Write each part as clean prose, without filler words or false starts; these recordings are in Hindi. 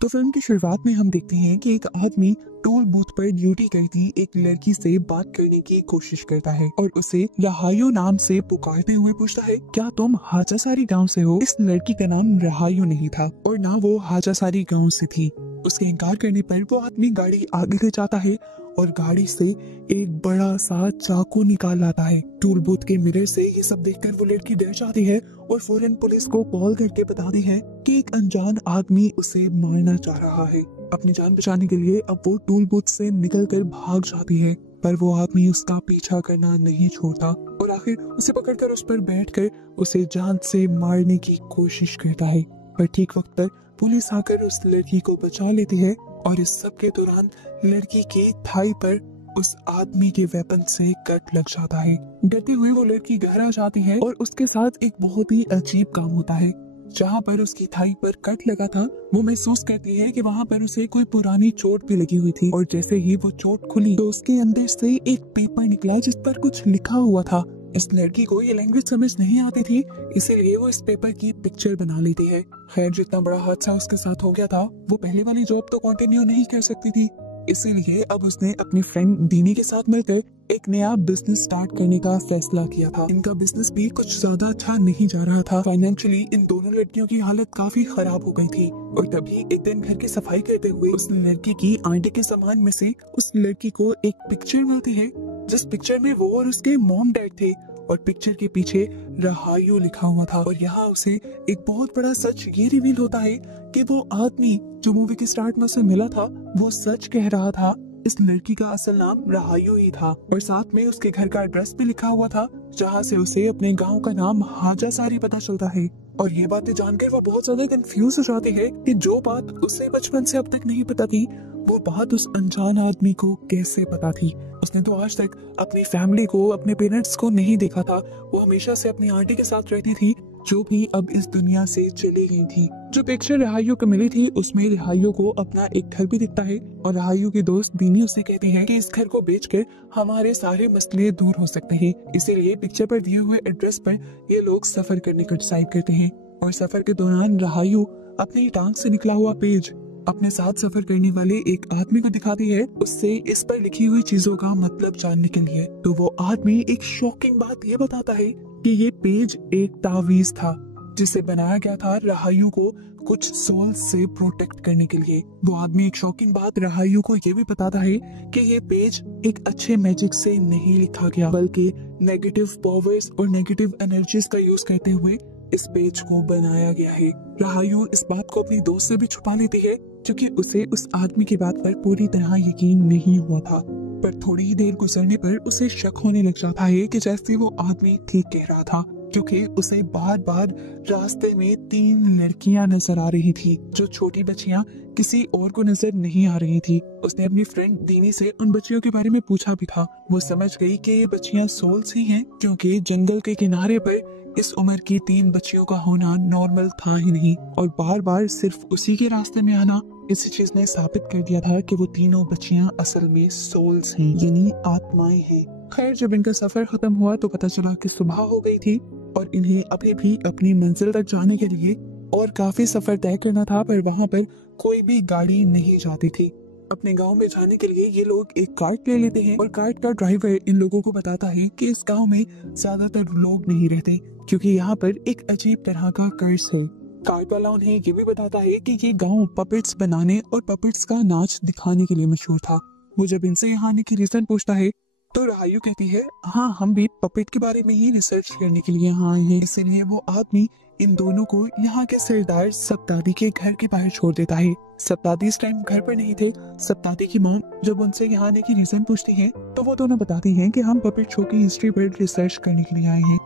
तो फिल्म की शुरुआत में हम देखते हैं कि एक आदमी टोल बूथ पर ड्यूटी करती एक लड़की से बात करने की कोशिश करता है और उसे रहायू नाम से पुकारते हुए पूछता है, क्या तुम हाजासारी गांव से हो? इस लड़की का नाम रहायू नहीं था और ना वो हाजासारी गांव से थी। उसके इनकार करने पर वो आदमी गाड़ी आगे ले जाता है और गाड़ी से एक बड़ा सा चाकू निकाल लाता है। टूल बूथ के मिरर से ये सब देखकर वो लड़की डर जाती है और फौरन पुलिस को कॉल करके बताती है कि एक अनजान आदमी उसे मारना चाह रहा है। अपनी जान बचाने के लिए अब वो टूल बूथ से निकलकर भाग जाती है, पर वो आदमी उसका पीछा करना नहीं छोड़ता और आखिर उसे पकड़कर उस पर बैठकर उसे जान से मारने की कोशिश करता है। पर ठीक वक्त पर पुलिस आकर उस लड़की को बचा लेती है और इस सब के दौरान लड़की की थाई पर उस आदमी के वेपन से कट लग जाता है। डरते हुए वो लड़की घर आ जाती है और उसके साथ एक बहुत ही अजीब काम होता है। जहाँ पर उसकी थाई पर कट लगा था, वो महसूस करती है कि वहाँ पर उसे कोई पुरानी चोट भी लगी हुई थी और जैसे ही वो चोट खुली तो उसके अंदर से एक पेपर निकला जिस पर कुछ लिखा हुआ था। इस लड़की को ये लैंग्वेज समझ नहीं आती थी, इसीलिए वो इस पेपर की पिक्चर बना लेती है। खैर, जितना बड़ा हादसा उसके साथ हो गया था, वो पहले वाली जॉब तो कंटिन्यू नहीं कर सकती थी, इसीलिए अब उसने अपनी फ्रेंड दीनी के साथ मिलकर एक नया बिजनेस स्टार्ट करने का फैसला किया था। इनका बिजनेस भी कुछ ज्यादा अच्छा नहीं जा रहा था। फाइनेंशियली इन दोनों लड़कियों की हालत काफी खराब हो गई थी और तभी एक दिन घर की सफाई करते हुए उस लड़की की आंटी के सामान में से उस लड़की को एक पिक्चर मिलती है, जिस पिक्चर में वो और उसके मॉम डैड थे और पिक्चर के पीछे रहायू लिखा हुआ था। और यहाँ उसे एक बहुत बड़ा सच ये रिवील होता है कि वो आदमी जो मूवी के स्टार्ट में उसे मिला था वो सच कह रहा था। इस लड़की का असल नाम रहायू ही था और साथ में उसके घर का एड्रेस भी लिखा हुआ था, जहाँ से उसे अपने गांव का नाम हाजासारी पता चलता है। और ये बातें जानकर वो बहुत ज्यादा कंफ्यूज हो जाती है कि जो बात उसे बचपन से अब तक नहीं पता थी, वो बात उस अनजान आदमी को कैसे पता थी। उसने तो आज तक अपनी फैमिली को, अपने पेरेंट्स को नहीं देखा था। वो हमेशा से अपनी आंटी के साथ रहती थी, जो भी अब इस दुनिया से चली गई थी। जो पिक्चर रहायू को मिली थी उसमें रहायू को अपना एक घर भी दिखता है और रहायू की दोस्त दीनी उससे कहती है कि इस घर को बेचकर हमारे सारे मसले दूर हो सकते हैं। इसीलिए पिक्चर पर दिए हुए एड्रेस पर ये लोग सफर करने का डिसाइड करते हैं और सफर के दौरान रहायू अपनी टांग से निकला हुआ पेज अपने साथ सफर करने वाले एक आदमी को दिखाती है, उससे इस पर लिखी हुई चीजों का मतलब जानने के लिए। तो वो आदमी एक शॉकिंग बात ये बताता है कि ये पेज एक तावीज था जिसे बनाया गया था रहायू को कुछ सोल से प्रोटेक्ट करने के लिए। वो आदमी एक शॉकिंग बात रहायू को ये भी बताता है कि ये पेज एक अच्छे मैजिक से नहीं लिखा गया, बल्कि नेगेटिव पावर्स और नेगेटिव एनर्जीज का यूज करते हुए इस पेज को बनाया गया है। रहायू इस बात को अपनी दोस्त से भी छुपा लेती है क्योंकि उसे उस आदमी की बात पर पूरी तरह यकीन नहीं हुआ था। पर थोड़ी ही देर गुजरने पर उसे शक होने लग जाता है कि जैसे वो आदमी ठीक कह रहा था, क्योंकि उसे बार बार रास्ते में 3 लड़कियां नजर आ रही थी, जो छोटी बच्चियां किसी और को नजर नहीं आ रही थी। उसने अपनी फ्रेंड दीनी से उन बच्चियों के बारे में पूछा भी था। वो समझ गई कि ये बच्चियां सोल्स ही हैं, क्योंकि जंगल के किनारे पर इस उम्र की 3 बच्चियों का होना नॉर्मल था ही नहीं और बार बार सिर्फ उसी के रास्ते में आना इस चीज ने साबित कर दिया था कि वो तीनों बच्चियां असल में सोल्स हैं, यानी आत्माएं हैं। खैर, जब इनका सफर खत्म हुआ तो पता चला कि सुबह हो गई थी और इन्हें अभी भी अपनी मंजिल तक जाने के लिए और काफी सफर तय करना था, पर वहाँ पर कोई भी गाड़ी नहीं जाती थी। अपने गांव में जाने के लिए ये लोग एक कार्ट ले लेते हैं और कार्ट का ड्राइवर इन लोगों को बताता है कि इस गांव में ज्यादातर लोग नहीं रहते क्योंकि यहाँ पर एक अजीब तरह का कर्ज है। कार्ट वाला उन्हें ये भी बताता है कि ये गांव पपेट्स बनाने और पपेट्स का नाच दिखाने के लिए मशहूर था। वो जब इनसे यहाँ आने की रीजन पूछता है तो रहायू कहती है, हाँ, हम भी पपेट के बारे में ही रिसर्च करने के लिए यहाँ आए हैं। इसलिए वो आदमी इन दोनों को यहाँ के सरदार सप्तादी के घर के बाहर छोड़ देता है। सप्तादी इस टाइम घर पर नहीं थे। सप्तादी की मॉम जब उनसे यहाँ आने की रीजन पूछती है तो वो दोनों बताती हैं कि हम पपेट शो की हिस्ट्री पर रिसर्च करने के लिए आए हैं।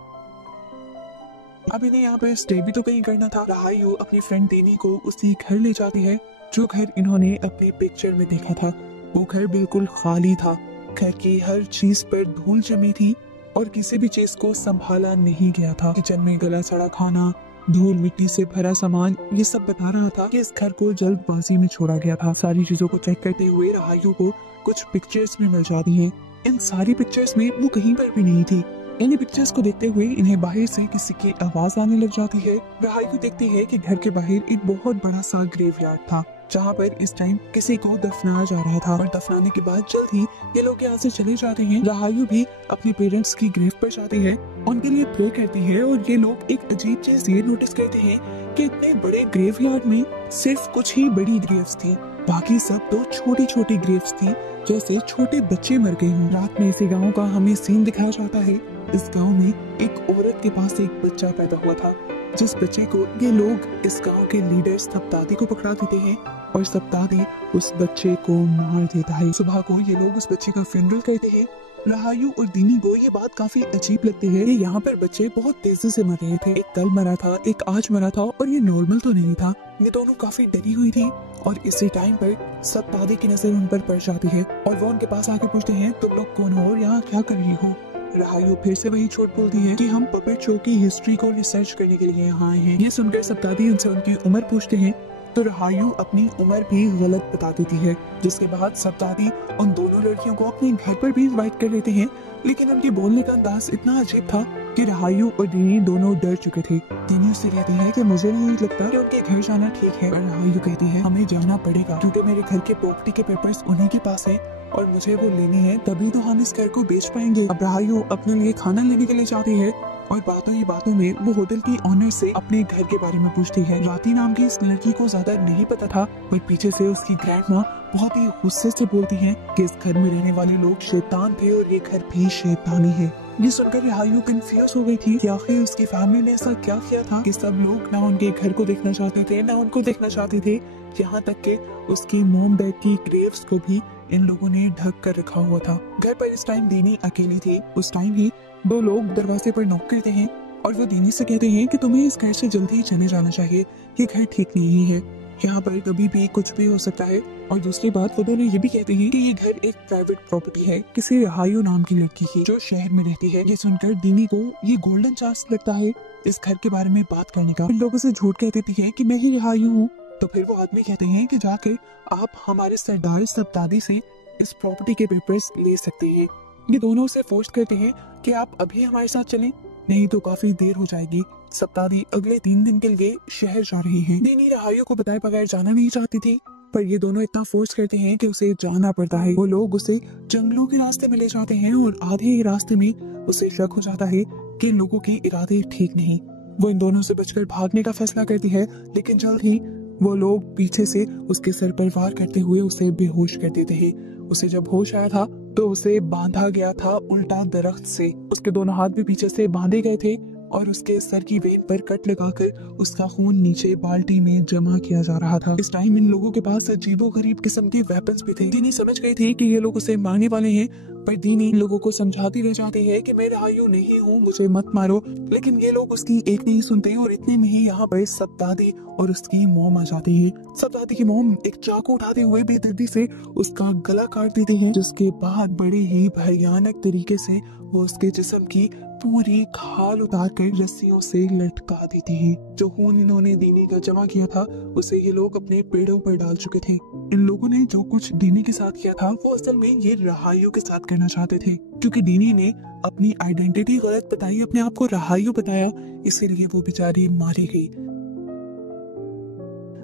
अब इन्हें यहाँ पर स्टे भी तो कहीं करना था। रहायू अपनी फ्रेंड दीनी को उसी घर ले जाती है जो घर इन्होंने अपनी पिक्चर में देखा था। वो घर बिल्कुल खाली था। घर की हर चीज पर धूल जमी थी और किसी भी चीज को संभाला नहीं गया था। किचन में गला सड़ा खाना, धूल मिट्टी से भरा सामान, ये सब बता रहा था कि इस घर को जल्दबाजी में छोड़ा गया था। सारी चीजों को चेक करते हुए रहायू को कुछ पिक्चर्स भी मिल जाती हैं। इन सारी पिक्चर्स में वो कहीं पर भी नहीं थी। इन पिक्चर्स को देखते हुए इन्हें बाहर से किसी की आवाज आने लग जाती है। रहायू देखती है कि घर के बाहर एक बहुत बड़ा सा ग्रेवयार्ड था जहाँ पर इस टाइम किसी को दफनाया जा रहा था और दफनाने के बाद जल्द ही ये लोग यहाँ से चले जाते हैं। राहायु भी अपने पेरेंट्स की ग्रेव पर जाती है, उनके लिए प्रे करती है और ये लोग एक अजीब चीज ये नोटिस करते हैं कि इतने बड़े ग्रेवयार्ड में सिर्फ कुछ ही बड़ी ग्रेव्स थी, बाकी सब तो छोटी छोटी ग्रेव्स थी, जैसे छोटे बच्चे मर गए हों। रात में इसी गाँव का हमें सीन दिखाया जाता है। इस गाँव में एक औरत के पास एक बच्चा पैदा हुआ था, जिस बच्चे को ये लोग इस गांव के लीडर सप्तादी को पकड़ा देते हैं और सप्तादी उस बच्चे को मार देता है। सुबह को ये लोग उस बच्चे का फ्यूनरल करते हैं। राहायु और दीनी को ये बात काफी अजीब लगती है कि यहाँ पर बच्चे बहुत तेजी से मर रहे थे, एक कल मरा था, एक आज मरा था और ये नॉर्मल तो नहीं था। ये दोनों काफी डरी हुई थी और इसी टाइम पर सप्तादी की नजर उन पर पड़ जाती है और वो उनके पास आके पूछते हैं, तुम लोग कौन हो और यहाँ क्या कर रही हो? राहायु फिर से वही छोट बोलती है कि हम पपेट शो की हिस्ट्री को रिसर्च करने के लिए यहाँ आए हैं। ये सुनकर सप्तादी उनसे उनकी उम्र पूछते हैं तो राहायु अपनी उम्र भी गलत बता देती है, जिसके बाद सप्तादी उन दोनों लड़कियों को अपने घर पर भी इनवाइट कर लेते हैं, लेकिन उनके बोलने का अंदाज इतना अजीब था कि राहायु और दीनी दोनों डर चुके थे। दीनी उससे कहती है कि मुझे नहीं लगता कि उनके घर जाना ठीक है, और राहायु कहती है हमें जाना पड़ेगा क्योंकि मेरे घर के प्रॉपर्टी के पेपर्स उन्हीं के पास है और मुझे वो लेने हैं, तभी तो हम इस घर को बेच पाएंगे। अब राहायु अपने लिए खाना लेने के लिए जाती है और बातों ही बातों में वो होटल की ऑनर से अपने घर के बारे में पूछती है। राती नाम की इस लड़की को ज्यादा नहीं पता था, पर पीछे से उसकी ग्रैंडमा बहुत ही गुस्से से बोलती है कि इस घर में रहने वाले लोग शैतान थे और ये घर भी शैतानी है। ये सुनकर राहायु कंफ्यूज हो गई थी कि आखिर उसकी फैमिली ने ऐसा क्या किया था कि सब लोग ना उनके घर को देखना चाहते थे ना उनको देखना चाहते थे, यहाँ तक कि उसकी मॉम डैड की ग्रेव्स को भी इन लोगों ने ढक कर रखा हुआ था। घर पर इस टाइम दीनी अकेली थी। उस टाइम ही दो लोग दरवाजे पर नॉक करते हैं और वो दीनी से कहते हैं कि तुम्हें इस घर से जल्दी ही चले जाना चाहिए, ये घर ठीक नहीं है, यहाँ पर कभी भी कुछ भी हो सकता है। और दूसरी बात वो दोनों ये भी कहते हैं कि ये घर एक प्राइवेट प्रॉपर्टी है किसी राहायु नाम की लड़की की जो शहर में रहती है। ये सुनकर दीनी को ये गोल्डन चांस लगता है इस घर के बारे में बात करने का। इन लोगों से झूठ कह देती है कि मैं ही राहायु हूँ। तो फिर वो आदमी कहते हैं कि जाके आप हमारे सरदार सप्तादी से इस प्रॉपर्टी के पेपर्स ले सकते हैं। ये दोनों उसे फोर्स करते हैं कि आप अभी हमारे साथ चलें, नहीं तो काफी देर हो जाएगी। सप्तादी अगले 3 दिन के लिए शहर जा रही है। दीनी राहायु को बताए बगैर जाना नहीं चाहती थी, पर ये दोनों इतना फोर्स करते हैं कि उसे जाना पड़ता है। वो लोग उसे जंगलों के रास्ते में ले जाते हैं और आधे रास्ते में उसे शक हो जाता है कि लोगों के इरादे ठीक नहीं। वो इन दोनों से बचकर भागने का फैसला करती है, लेकिन जल्द ही वो लोग पीछे से उसके सर पर वार करते हुए उसे बेहोश कर देते हैं। उसे जब होश आया था तो उसे बांधा गया था उल्टा दरख्त से। उसके दोनों हाथ भी पीछे से बांधे गए थे और उसके सर की वेन पर कट लगाकर उसका खून नीचे बाल्टी में जमा किया जा रहा था। इस टाइम इन लोगों के पास अजीबोगरीब किस्म के वेपन्स भी थे। दीनी समझ गई थी कि ये लोग उसे मारने वाले हैं, पर दीनी लोगों को समझाती रह जाती है कि मैं राहायु नहीं हूँ, मुझे मत मारो, लेकिन ये लोग उसकी एक नहीं सुनते और इतने में ही यहाँ पर सप्तादी और उसकी मोम आ जाती है। सप्तादी की मोम एक चाकू उठाते हुए बेदर्दी से उसका गला काट देती है, जिसके बाद बड़े ही भयानक तरीके से वो उसके जिस्म की पूरी खाल उतार कर रस्सियों से लटका देती है। जो खून इन्होंने दीनी का जमा किया था उसे ये लोग अपने पेड़ों पर डाल चुके थे। इन लोगों ने जो कुछ दीनी के साथ किया था वो असल में ये राहायु के साथ करना चाहते थे, क्योंकि दीनी ने अपनी आइडेंटिटी गलत बताई, अपने आप को राहायु बताया, इसीलिए वो बेचारी मारी गई।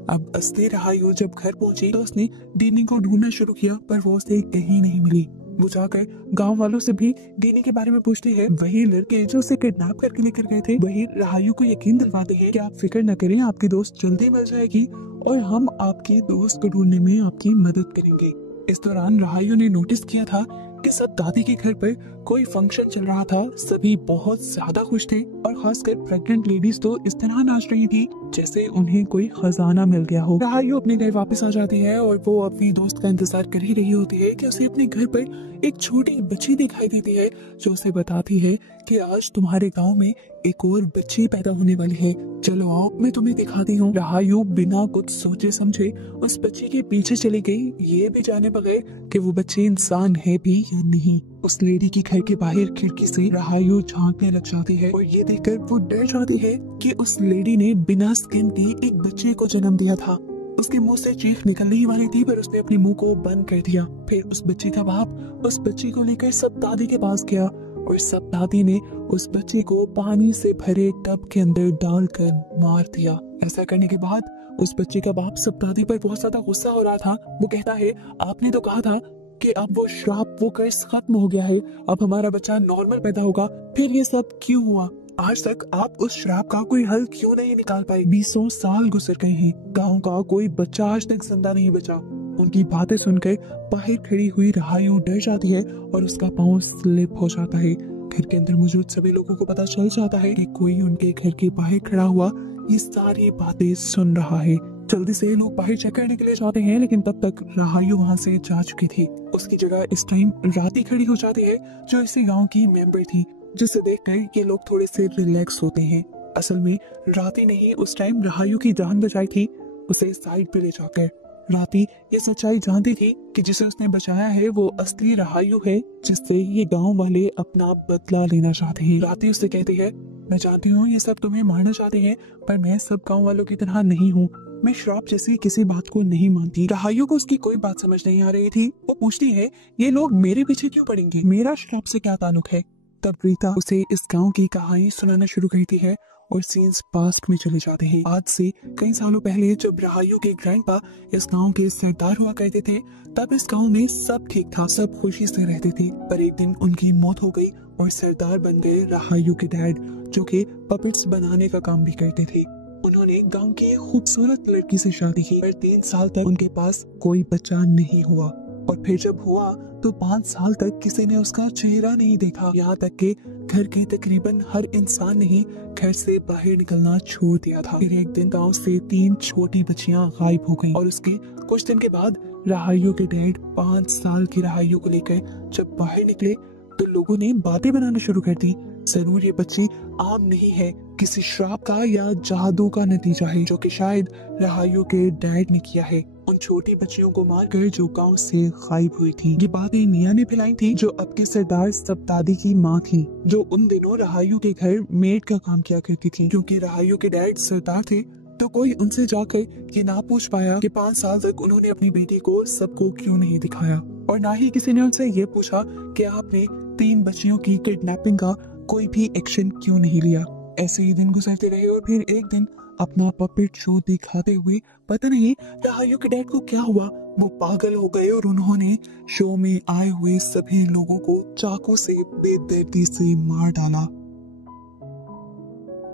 अब असली राहायु जब घर पहुंची तो उसने दीनी को ढूंढना शुरू किया, पर वो उसे कहीं नहीं मिली। वो जाकर गांव वालों से भी दीनी के बारे में पूछती है। वही लड़के जो उसे किडनैप करके लेकर गए थे वही राहायु को यकीन दिलवाते हैं कि आप फिक्र न करें, आपकी दोस्त जल्दी मिल जाएगी और हम आपके दोस्त को ढूंढने में आपकी मदद करेंगे। इस दौरान राहायु ने नोटिस किया था कि सब दादी के घर पर कोई फंक्शन चल रहा था। सभी बहुत ज्यादा खुश थे और खासकर प्रेग्नेंट लेडीज तो इस तरह नाच रही थी जैसे उन्हें कोई खजाना मिल गया हो। राहायु अपने घर वापस आ जाती है और वो अपनी दोस्त का इंतजार कर ही रही होती है कि उसे अपने घर पर एक छोटी बच्ची दिखाई देती है जो उसे बताती है कि आज तुम्हारे गांव में एक और बच्ची पैदा होने वाली है, चलो आओ मैं तुम्हें दिखाती हूँ। राहायु बिना कुछ सोचे समझे उस बच्ची के पीछे चली गई, ये भी जाने बगैर कि वो बच्ची इंसान है भी या नहीं। उस लेडी की घर के बाहर खिड़की से राहायु झांकने लग जाती है और ये देखकर वो डर जाती है कि उस लेडी ने बिना स्किन के एक बच्चे को जन्म दिया था। उसके मुंह से चीख निकलने ही वाली थी, पर उसने अपने मुंह को बंद कर दिया। फिर उस बच्चे का बाप उस बच्ची को लेकर सब दादी के पास गया और सब दादी ने उस बच्चे को पानी से भरे टब के अंदर डालकर मार दिया। ऐसा करने के बाद उस बच्चे का बाप सब दादी पर बहुत ज्यादा गुस्सा हो रहा था। वो कहता है, आपने तो कहा था कि अब वो श्राप, वो कर्ज खत्म हो गया है, अब हमारा बच्चा नॉर्मल पैदा होगा, फिर ये सब क्यों हुआ? आज तक आप उस श्राप का कोई हल क्यों नहीं निकाल पाए? 20 साल गुजर गए हैं, गांव का कोई बच्चा आज तक जिंदा नहीं बचा। उनकी बातें सुनकर बाहर खड़ी हुई रहायु डर जाती है और उसका पाँव स्लिप हो जाता है। घर के अंदर मौजूद सभी लोगों को पता चल जाता है कि कोई उनके घर के बाहर खड़ा हुआ ये सारी बातें सुन रहा है। जल्दी से लोग बाहर चेक करने के लिए जाते हैं, लेकिन तब तक रहायु वहाँ से जा चुकी थी। उसकी जगह इस टाइम राती खड़ी हो जाती है, जो इसी गांव की मेंबर थी, जिसे देखकर ये लोग थोड़े से रिलैक्स होते हैं। असल में राती ने ही उस टाइम रहायु की जान बचाई थी, उसे साइड पे ले जाकर। राती ये सच्चाई जानती थी कि जिसे उसने बचाया है वो असली रहायु है, जिससे ये गांव वाले अपना बदला लेना चाहते हैं। राती उससे कहती है, मैं जानती हूँ ये सब तुम्हें मारना चाहते हैं, पर मैं सब गांव वालों की तरह नहीं हूँ। मैं श्राप जैसी किसी बात को नहीं मानती। रहायु को उसकी कोई बात समझ नहीं आ रही थी। वो पूछती है, ये लोग मेरे पीछे क्यों पड़ेंगे? मेरा श्राप से क्या ताल्लुक है? तब रीता उसे इस गांव की कहानी सुनाना शुरू करती है और सीन्स पास्ट में चले जाते हैं। आज से कई सालों पहले जब रहायु के ग्रैंडपा इस गांव के सरदार हुआ करते थे, तब इस गांव में सब ठीक था, सब खुशी से रहते थे। पर एक दिन उनकी मौत हो गई और सरदार बन गए रहायु के डैड, जो कि पपेट्स बनाने का काम भी करते थे। उन्होंने गांव की एक खूबसूरत लड़की से शादी की, पर 3 साल तक उनके पास कोई बच्चा नहीं हुआ। और फिर जब हुआ तो 5 साल तक किसी ने उसका चेहरा नहीं देखा। यहाँ तक कि घर के तकरीबन हर इंसान ने ही घर से बाहर निकलना छोड़ दिया था। फिर एक दिन गांव से 3 छोटी बच्चियां गायब हो गईं और उसके कुछ दिन के बाद रहायु के डैड 5 साल की रहायु को लेकर जब बाहर निकले तो लोगों ने बातें बनाना शुरू कर दी। जरूर ये बच्ची आम नहीं है, किसी श्राप का या जादू का नतीजा है, जो कि शायद रहायु के डैड ने किया है, उन छोटी बच्चियों को मारकर जो गांव से गायब हुई थी। ये बातें निया ने फैलाई थी, जो अब के सरदार सप्तादी की माँ थी, जो उन दिनों रहायु के घर मेड का काम किया करती थी। क्योंकि रहायु के डैड सरदार थे, तो कोई उनसे जाकर ये ना पूछ पाया कि 5 साल तक उन्होंने अपनी बेटी को सबको क्यों नहीं दिखाया, और ना ही किसी ने उनसे ये पूछा कि आपने 3 बच्चियों की किडनैपिंग का कोई भी एक्शन क्यों नहीं लिया। ऐसे ही दिन गुजरते रहे और फिर एक दिन अपना पपेट शो दिखाते हुए पता नहीं रहायु के डैड को क्या हुआ, वो पागल हो गए और उन्होंने शो में आए हुए सभी लोगों को चाकू से बेदर्दी से मार डाला।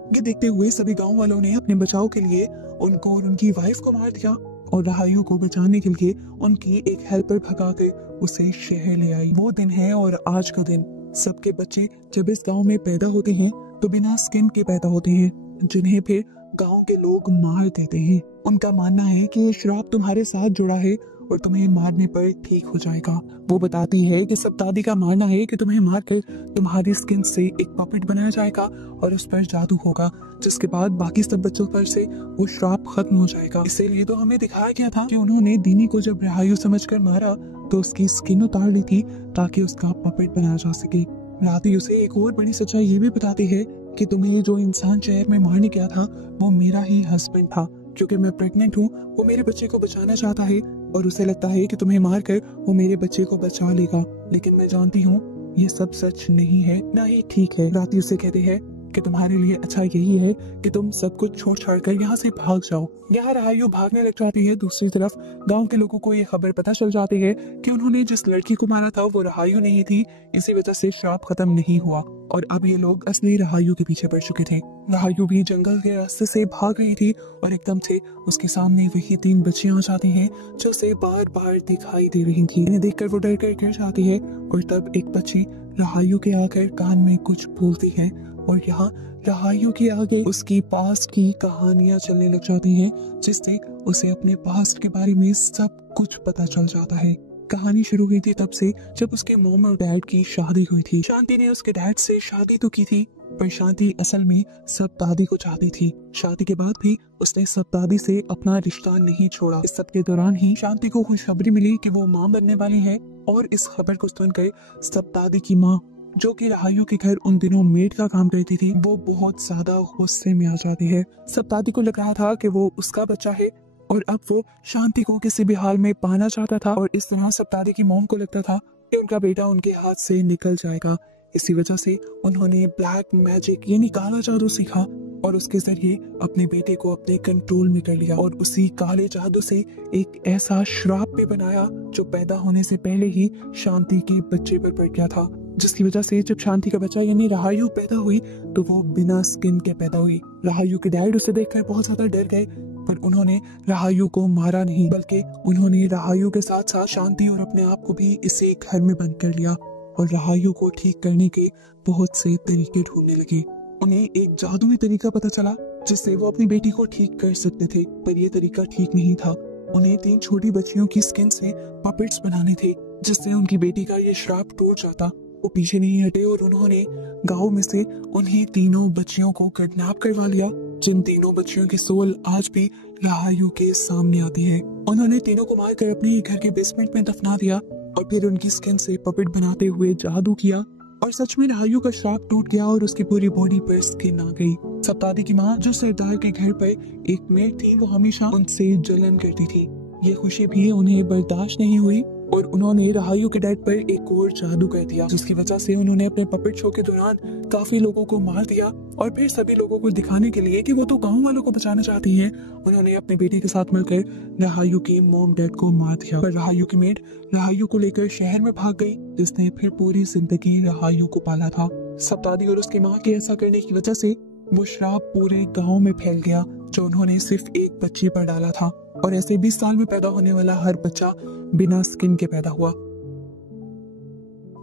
ये देखते हुए सभी गांव वालों ने अपने बचाव के लिए उनको और उनकी वाइफ को मार दिया और रहायु को बचाने के लिए उनकी एक हेल्पर भगाकर उसे शहर ले आई। वो दिन है और आज का दिन। सबके बच्चे जब इस गांव में पैदा होते हैं तो बिना स्किन के पैदा होते हैं, जिन्हें फिर गांव के लोग मार देते हैं। उनका मानना है कि ये श्राप तुम्हारे साथ जुड़ा है और तुम्हें मारने पर ठीक हो जाएगा। वो बताती है कि सप्तादी का मानना है कि तुम्हें मारकर तुम्हारी स्किन से एक पपेट बनाया जाएगा और उस पर जादू होगा, जिसके बाद बाकी सब बच्चों पर से वो श्राप खत्म हो जाएगा। इसीलिए तो हमें दिखाया गया था कि उन्होंने दीनी को जब रहायु समझकर मारा तो उसकी स्किन उतार ली थी ताकि उसका पपेट बनाया जा सके। राती उसे एक और बड़ी सच्चाई ये भी बताती है कि तुम्हें जो इंसान शहर में मारने गया था वो मेरा ही हस्बैंड था। क्योंकि मैं प्रेग्नेंट हूँ, वो मेरे बच्चे को बचाना चाहता है और उसे लगता है कि तुम्हें मारकर वो मेरे बच्चे को बचा लेगा, लेकिन मैं जानती हूँ ये सब सच नहीं है, ना ही ठीक है। राती उसे कहते हैं कि तुम्हारे लिए अच्छा यही है कि तुम सब कुछ छोड़ छाड़ कर यहाँ से भाग जाओ। यहाँ रहायु भागने लग जाती है। दूसरी तरफ गांव के लोगों को ये खबर पता चल जाती है कि उन्होंने जिस लड़की को मारा था वो रहायु नहीं थी, इसी वजह से श्राप खत्म नहीं हुआ और अब ये लोग असली रहायु के पीछे पड़ चुके थे। रहायु भी जंगल के रास्ते से भाग रही थी और एकदम से उसके सामने वही 3 बच्चियां आ जाती हैं जो उसे बार बार दिखाई दे रही थी। इन्हें देखकर वो डर कर गिर जाती है और तब एक बच्ची रहायु के आकर कान में कुछ बोलती है और यहाँ रहायु के आगे उसकी पास्ट की कहानियां चलने लग जाती हैं, जिससे उसे अपने पास्ट के बारे में सब कुछ पता चल जाता है। कहानी शुरू हुई थी तब से जब उसके मॉम और डैड की शादी हुई थी। शांति ने उसके डैड से शादी तो की थी, पर शांति असल में सप्तादी को चाहती थी। शादी के बाद भी उसने सप्तादी से अपना रिश्ता नहीं छोड़ा। इस सब के दौरान ही शांति को खुशखबरी मिली कि वो मां बनने वाली है और इस खबर को सुनकर सप्तादी की माँ, जो कि रहायु के घर उन दिनों मेड का काम करती थी, वो बहुत ज्यादा गुस्से में आ जाती है। सप्तादी को लग रहा था कि वो उसका बच्चा है और अब वो शांति को किसी भी हाल में पाना चाहता था और इस तरह सप्तादी की मॉम को लगता था कि उनका बेटा उनके हाथ से निकल जाएगा। इसी वजह से उन्होंने ब्लैक मैजिक यानी काला जादू सीखा और उसके जरिए अपने बेटे को अपने कंट्रोल में कर लिया और उसी काले जादू से एक ऐसा श्राप भी बनाया जो पैदा होने से पहले ही शांति के बच्चे पर पड़ गया था, जिसकी वजह से जब शांति का बच्चा यानी राहायु पैदा हुई तो वो बिना स्किन के पैदा हुई। राहायु के डैड उसे देखकर बहुत ज्यादा डर गए, पर उन्होंने राहायु को मारा नहीं, बल्कि उन्होंने राहायु के साथ साथ शांति और अपने आप को भी इसे घर में बंद कर लिया और राहायु को ठीक करने के बहुत से तरीके ढूंढने लगे। उन्हें एक जादुई तरीका पता चला जिससे वो अपनी बेटी को ठीक कर सकते थे, पर यह तरीका ठीक नहीं था। उन्हें 3 छोटी बच्चियों की स्किन से पपेट्स बनाने थे जिससे उनकी बेटी का ये श्राप टूट जाता। वो पीछे नहीं हटे और उन्होंने गांव में से उन्हीं तीनों बच्चियों को किडनैप करवा लिया, जिन तीनों बच्चियों की सोल आज भी राहायु के सामने आती है। उन्होंने तीनों को मारकर अपने घर के बेसमेंट में दफना दिया और फिर उनकी स्किन से पपेट बनाते हुए जादू किया और सच में राहायु का श्राप टूट गया और उसकी पूरी बॉडी पर स्किन आ गई। सप्तादी की माँ जो सरदार के घर पर एक मेड थी, वो हमेशा उनसे जलन करती थी। ये खुशी भी उन्हें बर्दाश्त नहीं हुई और उन्होंने राहायु के डैड पर एक और जादू कर दिया, जिसकी वजह से उन्होंने अपने पपेट शो के दौरान काफी लोगों को मार दिया और फिर सभी लोगों को दिखाने के लिए कि वो तो गांव वालों को बचाना चाहती हैं, उन्होंने अपने बेटे के साथ मिलकर राहायु के मॉम डैड को मार दिया। पर राहायु की मेड राहायु को लेकर शहर में भाग गई, जिसने फिर पूरी जिंदगी राहायु को पाला था। सप्तादी और उसकी माँ के ऐसा करने की वजह से वो श्राप पूरे गांव में फैल गया जो उन्होंने सिर्फ एक बच्ची पर डाला था और ऐसे 20 साल में पैदा होने वाला हर बच्चा बिना स्किन के पैदा हुआ।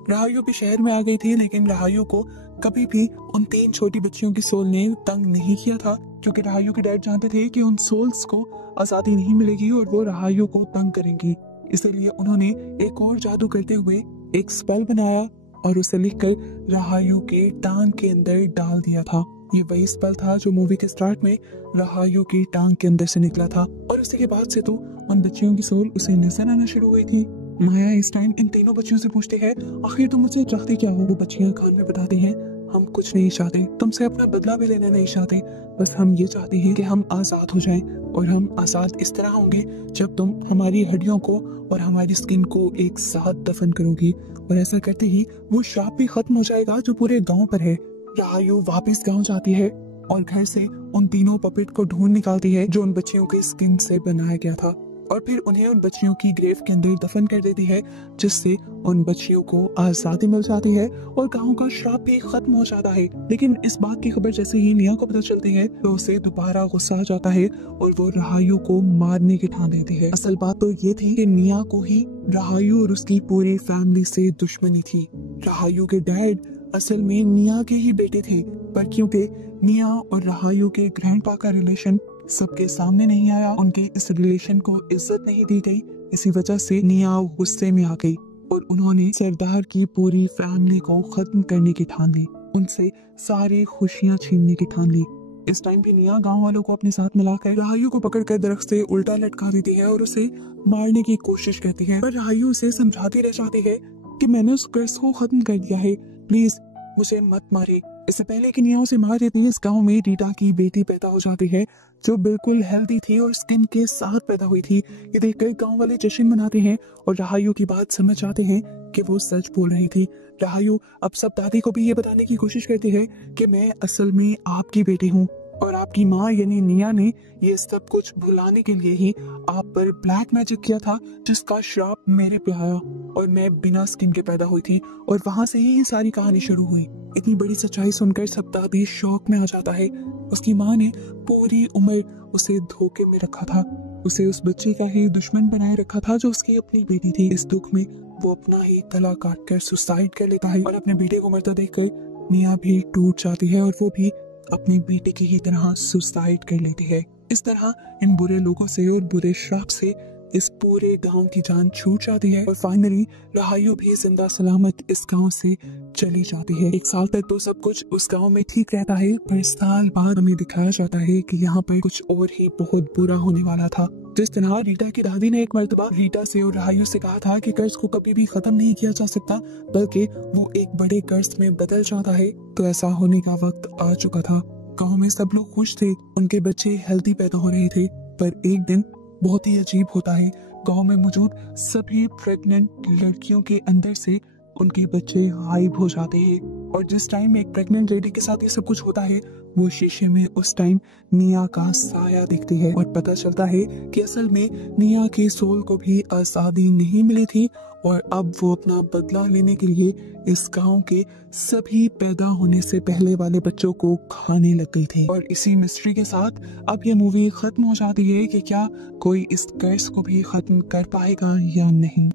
राहायु भी शहर में आ गई थी, लेकिन राहायु को कभी भी उन 3 छोटी बच्चियों की सोल ने तंग नहीं किया था, क्योंकि राहायु के डैड जानते थे कि उन सोल्स को आजादी नहीं मिलेगी और वो राहायु को तंग करेंगी। इसलिए उन्होंने एक और जादू करते हुए एक स्पेल बनाया और उसे लिखकर राहायु के टांग के अंदर डाल दिया था। ये वही स्पेल था जो मूवी के स्टार्ट में राहायु की टांग के अंदर से निकला था और उसी के बाद से तो उन बच्चियों की सोल उसे नजर आना शुरू हुई थी। माया इस टाइम इन तीनों बच्चियों से पूछती है, आखिर तुम मुझसे चाहते क्या हो? वो बच्चियां कान में बताते हैं, हम कुछ नहीं चाहते, तुमसे अपना बदला भी लेना नहीं चाहते, बस हम ये चाहते हैं कि हम आजाद हो जाएं और हम आजाद इस तरह होंगे जब तुम हमारी हड्डियों को और हमारी स्किन को एक साथ दफन करोगी और ऐसा करते ही वो श्राप भी खत्म हो जाएगा जो पूरे गाँव पर है। राहायु वापस गाँव जाती है और घर से उन तीनों पपेट को ढूंढ निकालती है जो उन बच्चियों के स्किन से बनाया गया था और फिर उन्हें उन बच्चियों की ग्रेव के अंदर दफन कर देती है, जिससे उन बच्चियों को आजादी मिल जाती है और गांव का श्राप भी खत्म हो जाता है। लेकिन इस बात की खबर जैसे ही निया को पता चलती है तो उसे दोबारा गुस्सा आ जाता है और वो राहायु को मारने की ठान लेती है। असल बात तो ये थी कि निया को ही राहायु और उसकी पूरी फैमिली से दुश्मनी थी। राहायु के डैड असल में निया के ही बेटे थे, पर क्योंकि निया और राहायु के ग्रैंडपा का रिलेशन सबके सामने नहीं आया, उनके इस रिलेशन को इज्जत नहीं दी गई, इसी वजह से निया गुस्से में आ गई और उन्होंने सरदार की पूरी फैमिली को खत्म करने की ठान ली, उनसे सारी खुशियां छीनने की ठान ली। इस टाइम भी निया गांव वालों को अपने साथ मिलाकर राहायु को पकड़कर दरख्त से उल्टा लटका देती है और उसे मारने की कोशिश करती है, पर राहायु उसे समझाती रह जाती है कि मैंने उस कर्ज को खत्म कर दिया है, प्लीज मुझे मत मारे। इससे पहले कि निया उसे मार देती है, इस गांव में रीटा की बेटी पैदा हो जाती है जो बिल्कुल हेल्दी थी और स्किन के साथ पैदा हुई थी। ये देखकर गांव वाले जश्न मनाते हैं और राहायु की बात समझ जाते हैं कि वो सच बोल रही थी। राहायु अब सब दादी को भी ये बताने की कोशिश करती है कि मैं असल में आपकी बेटी हूँ और आपकी माँ यानी निया ने ये सब कुछ भुलाने के लिए ही आप पर ब्लैक मैजिक किया था, जिसका श्राप मेरे पे आया और मैं बिना स्किन के पैदा हुई थी और वहां से ही सारी कहानी शुरू हुई। इतनी बड़ी सच्चाई सुनकर सप्तादी शौक में आ जाता है। उसकी माँ ने पूरी उम्र उसे धोखे में रखा था, उसे उस बच्चे का ही दुश्मन बनाए रखा था जो उसकी अपनी बेटी थी। इस दुख में वो अपना ही गला काट कर सुसाइड कर लेता है और अपने बेटे को मरता देखकर निया भी टूट जाती है और वो भी अपनी बेटी की ही तरह सुसाइड कर लेती है। इस तरह इन बुरे लोगों से और बुरे श्राप से इस पूरे गांव की जान छूट जाती है और फाइनली राहायु भी जिंदा सलामत इस गांव से चली जाती है। 1 साल तक तो सब कुछ उस गांव में ठीक रहता है, पर साल बाद हमें दिखाया जाता है कि यहाँ पर कुछ और ही बहुत बुरा होने वाला था। जिस तरह रीटा की दादी ने एक मर्तबा रीटा से और राहायु से कहा था कि कर्ज को कभी भी खत्म नहीं किया जा सकता, बल्कि वो एक बड़े कर्ज में बदल जाता है, तो ऐसा होने का वक्त आ चुका था। गाँव में सब लोग खुश थे, उनके बच्चे हेल्दी पैदा हो रहे थे, पर एक दिन बहुत ही अजीब होता है। गांव में मौजूद सभी प्रेग्नेंट लड़कियों के अंदर से उनके बच्चे गायब हो जाते हैं। और जिस टाइम एक प्रेग्नेंट लेडी के साथ ये सब कुछ होता है, वो शीशे में उस टाइम निया का साया देखती है और पता चलता है कि असल में निया के सोल को भी आजादी नहीं मिली थी और अब वो अपना बदला लेने के लिए इस गांव के सभी पैदा होने से पहले वाले बच्चों को खाने लग गई थी। और इसी मिस्ट्री के साथ अब ये मूवी खत्म हो जाती है कि क्या कोई इस कर्स को भी खत्म कर पाएगा या नहीं।